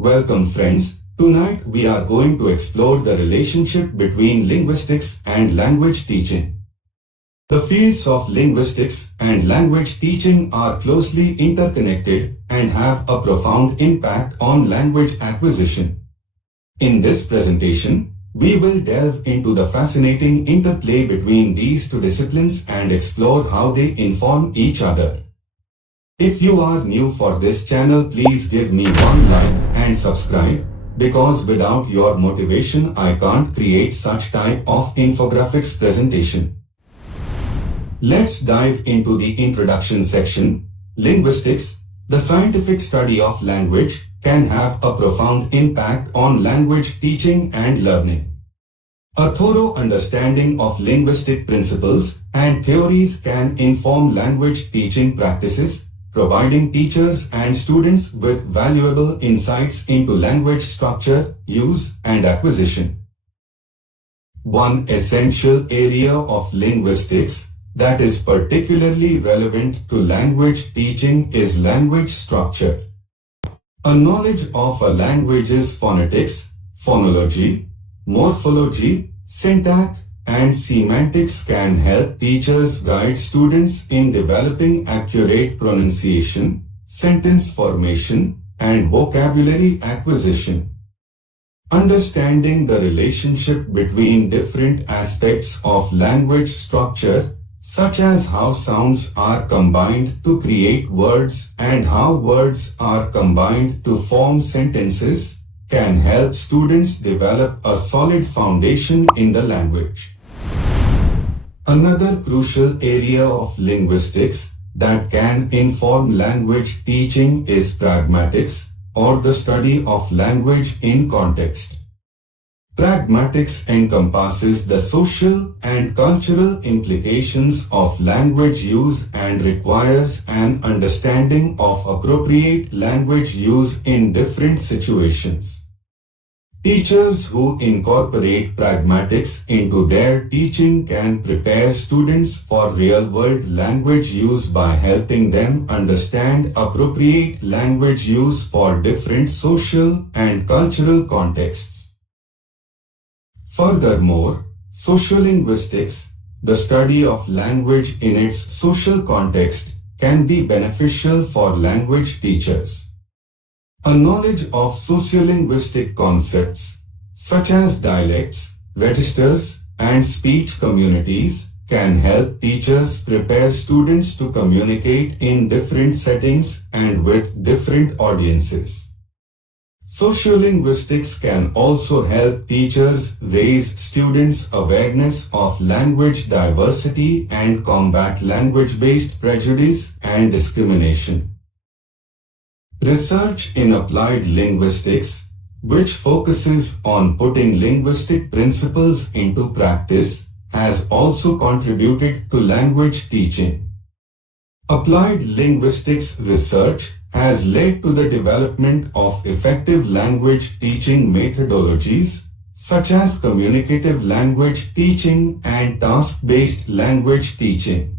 Welcome friends, tonight we are going to explore the relationship between linguistics and language teaching. The fields of linguistics and language teaching are closely interconnected and have a profound impact on language acquisition. In this presentation, we will delve into the fascinating interplay between these two disciplines and explore how they inform each other. If you are new for this channel, please give me one like and subscribe, because without your motivation I can't create such type of infographics presentation. Let's dive into the introduction section. Linguistics, the scientific study of language, can have a profound impact on language teaching and learning. A thorough understanding of linguistic principles and theories can inform language teaching practices, providing teachers and students with valuable insights into language structure, use, and acquisition. One essential area of linguistics that is particularly relevant to language teaching is language structure. A knowledge of a language's phonetics, phonology, morphology, syntax, and semantics can help teachers guide students in developing accurate pronunciation, sentence formation, and vocabulary acquisition. Understanding the relationship between different aspects of language structure, such as how sounds are combined to create words and how words are combined to form sentences, can help students develop a solid foundation in the language. Another crucial area of linguistics that can inform language teaching is pragmatics, or the study of language in context. Pragmatics encompasses the social and cultural implications of language use and requires an understanding of appropriate language use in different situations. Teachers who incorporate pragmatics into their teaching can prepare students for real-world language use by helping them understand appropriate language use for different social and cultural contexts. Furthermore, sociolinguistics, the study of language in its social context, can be beneficial for language teachers. A knowledge of sociolinguistic concepts, such as dialects, registers, and speech communities, can help teachers prepare students to communicate in different settings and with different audiences. Sociolinguistics can also help teachers raise students' awareness of language diversity and combat language-based prejudice and discrimination. Research in applied linguistics, which focuses on putting linguistic principles into practice, has also contributed to language teaching. Applied linguistics research has led to the development of effective language teaching methodologies, such as communicative language teaching and task-based language teaching.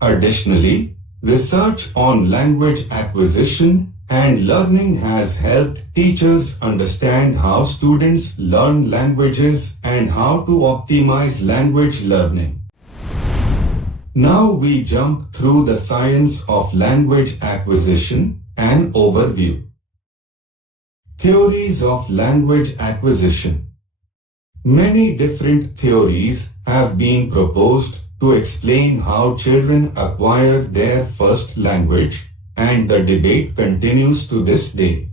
Additionally, research on language acquisition and learning has helped teachers understand how students learn languages and how to optimize language learning. Now we jump through the science of language acquisition, an overview. Theories of language acquisition. Many different theories have been proposed to explain how children acquire their first language, and the debate continues to this day.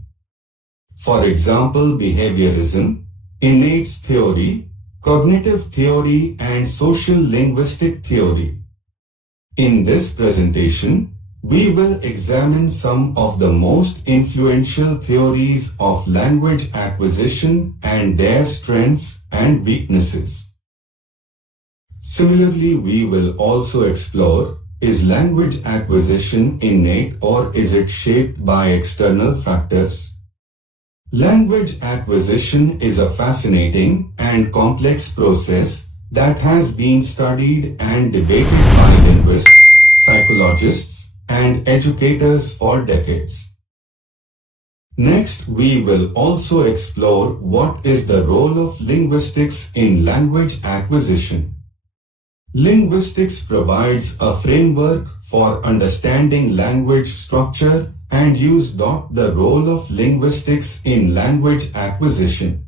For example, behaviorism, innate theory, cognitive theory, and social linguistic theory. In this presentation, we will examine some of the most influential theories of language acquisition and their strengths and weaknesses. Similarly, we will also explore, is language acquisition innate or is it shaped by external factors? Language acquisition is a fascinating and complex process that has been studied and debated by linguists, psychologists, and educators for decades. Next, we will also explore what is the role of linguistics in language acquisition. Linguistics provides a framework for understanding language structure and use. The role of linguistics in language acquisition.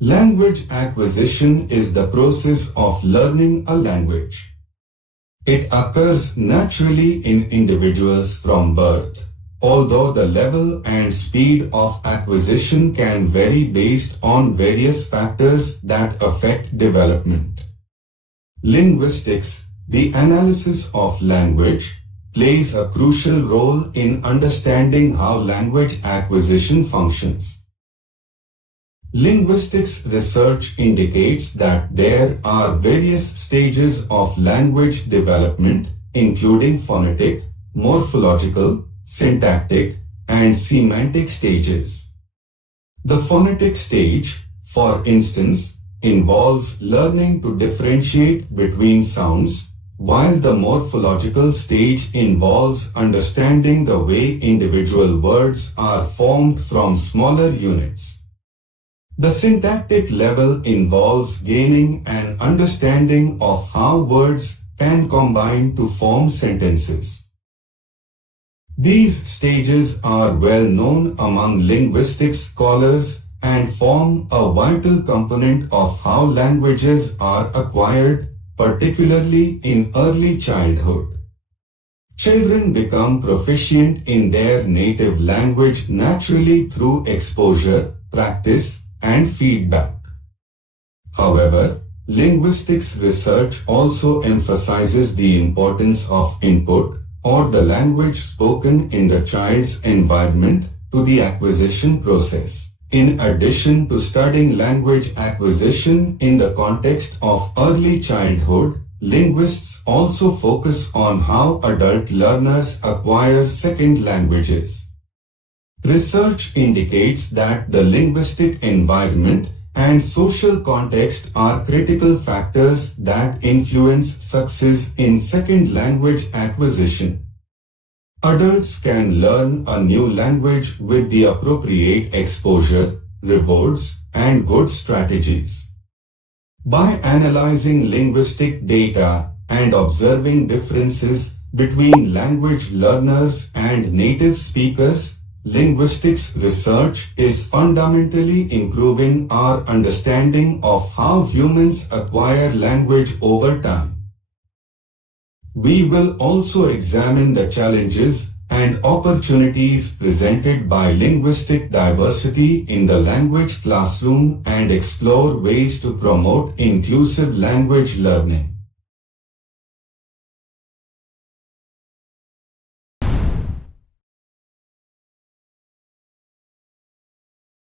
Language acquisition is the process of learning a language. It occurs naturally in individuals from birth, although the level and speed of acquisition can vary based on various factors that affect development. Linguistics, the analysis of language, plays a crucial role in understanding how language acquisition functions. Linguistics research indicates that there are various stages of language development, including phonetic, morphological, syntactic, and semantic stages. The phonetic stage, for instance, involves learning to differentiate between sounds, while the morphological stage involves understanding the way individual words are formed from smaller units. The syntactic level involves gaining an understanding of how words can combine to form sentences. These stages are well known among linguistics scholars and form a vital component of how languages are acquired, particularly in early childhood. Children become proficient in their native language naturally through exposure, practice, and feedback. However, linguistics research also emphasizes the importance of input, or the language spoken in the child's environment, to the acquisition process. In addition to studying language acquisition in the context of early childhood, linguists also focus on how adult learners acquire second languages. Research indicates that the linguistic environment and social context are critical factors that influence success in second language acquisition. Adults can learn a new language with the appropriate exposure, rewards, and good strategies. By analyzing linguistic data and observing differences between language learners and native speakers, linguistics research is fundamentally improving our understanding of how humans acquire language over time. We will also examine the challenges and opportunities presented by linguistic diversity in the language classroom and explore ways to promote inclusive language learning.